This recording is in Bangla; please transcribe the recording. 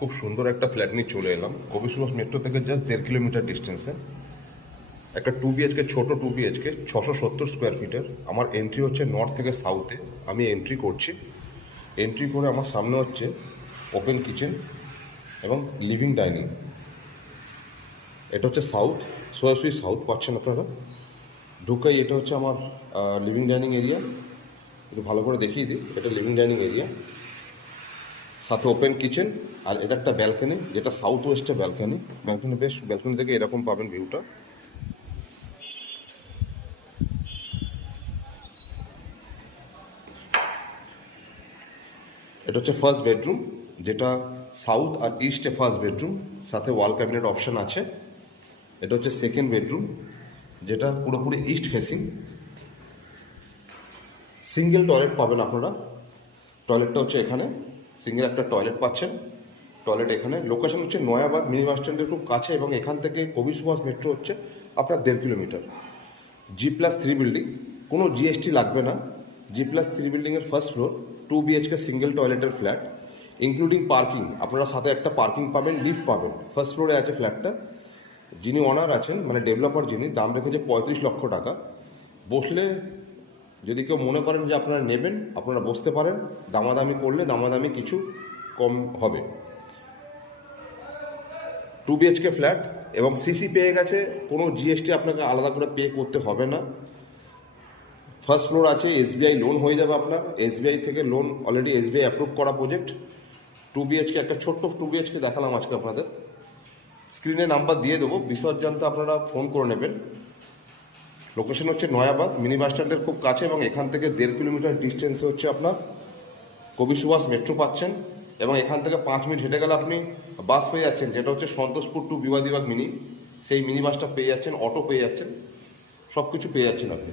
খুব সুন্দর একটা ফ্ল্যাট নিয়ে চলে এলাম কবি সুভাষ মেট্রো থেকে জাস্ট 1.5 কিলোমিটার ডিস্টেন্সে। একটা 2 BHK ছোট 2 BHK 670 স্কোয়ার ফিটের। আমার এন্ট্রি হচ্ছে নর্থ থেকে সাউথে। আমি এন্ট্রি করছি, এন্ট্রি করে আমার সামনে হচ্ছে ওপেন কিচেন এবং লিভিং ডাইনিং। এটা হচ্ছে সাউথ, সোজাসুজি সাউথ পাচ্ছেন আপনারা। ঢুকাই এটা হচ্ছে আমার লিভিং ডাইনিং এরিয়া। একটু ভালো করে দেখিয়ে দিই, এটা লিভিং ডাইনিং এরিয়া, সাথে ওপেন কিচেন। আর এটা একটা ব্যালকনি, যেটা সাউথ ওয়েস্টে ব্যালকনি। বেশ ব্যালকনি থেকে এরকম পাবেন ভিউটা। এটা হচ্ছে ফার্স্ট বেডরুম, যেটা সাউথ আর ইস্টে ফার্স্ট বেডরুম, সাথে ওয়াল ক্যাবিনেট অপশন আছে। এটা হচ্ছে সেকেন্ড বেডরুম, যেটা পুরোপুরি ইস্ট ফেসিং। সিঙ্গেল টয়লেট পাবেন আপনারা। টয়লেটটা হচ্ছে এখানে, সিঙ্গেল একটা টয়লেট পাচ্ছেন। টয়লেট এখানে। লোকেশন হচ্ছে নয়াবাদ মিনি বাস স্ট্যান্ডের খুব কাছে, এবং এখান থেকে কবি সুভাষ মেট্রো হচ্ছে আপনার 1.5 কিলোমিটার। G+3 বিল্ডিং, কোনো জিএসটি লাগবে না। G+3 বিল্ডিংয়ের ফার্স্ট ফ্লোর, 2 BHK সিঙ্গেল টয়লেটের ফ্ল্যাট, ইনক্লুডিং পার্কিং। আপনারা সাথে একটা পার্কিং পাবেন, লিফট পাবেন। ফার্স্ট ফ্লোরে আছে ফ্ল্যাটটা। যিনি ওনার আছেন, মানে ডেভেলপার যিনি, দাম রেখেছে 35 লক্ষ টাকা। বসলে যদি কেউ মনে করেন যে আপনারা নেবেন, আপনারা বসতে পারেন। দামাদামি করলে দামাদামি কিছু কম হবে। 2 BHK ফ্ল্যাট এবং সিসি পেয়ে গেছে, কোনো জিএসটি আপনাকে আলাদা করে পে করতে হবে না। ফার্স্ট ফ্লোর আছে, SBI লোন হয়ে যাবে আপনার। SBI থেকে লোন অলরেডি SBI অ্যাপ্রুভ করা প্রজেক্ট। 2 BHK একটা ছোট্ট 2 BHK দেখালাম আজকে আপনাদের। স্ক্রিনে নাম্বার দিয়ে দেবো, বিশদ জানতে আপনারা ফোন করে নেবেন। লোকেশন হচ্ছে নয়াবাদ মিনি বাস স্ট্যান্ডের খুব কাছে, এবং এখান থেকে 1.5 কিলোমিটার ডিস্টেন্সে হচ্ছে আপনার কবি সুভাষ মেট্রো পাচ্ছেন। এবং এখান থেকে 5 মিনিট হেঁটে গেলে আপনি বাস পেয়ে যাচ্ছেন, যেটা হচ্ছে সন্তোষপুর টু বিবাদীবাগ মিনি। সেই মিনি বাসটা পেয়ে যাচ্ছেন, অটো পেয়ে যাচ্ছেন, সব কিছু পেয়ে যাচ্ছেন আপনি।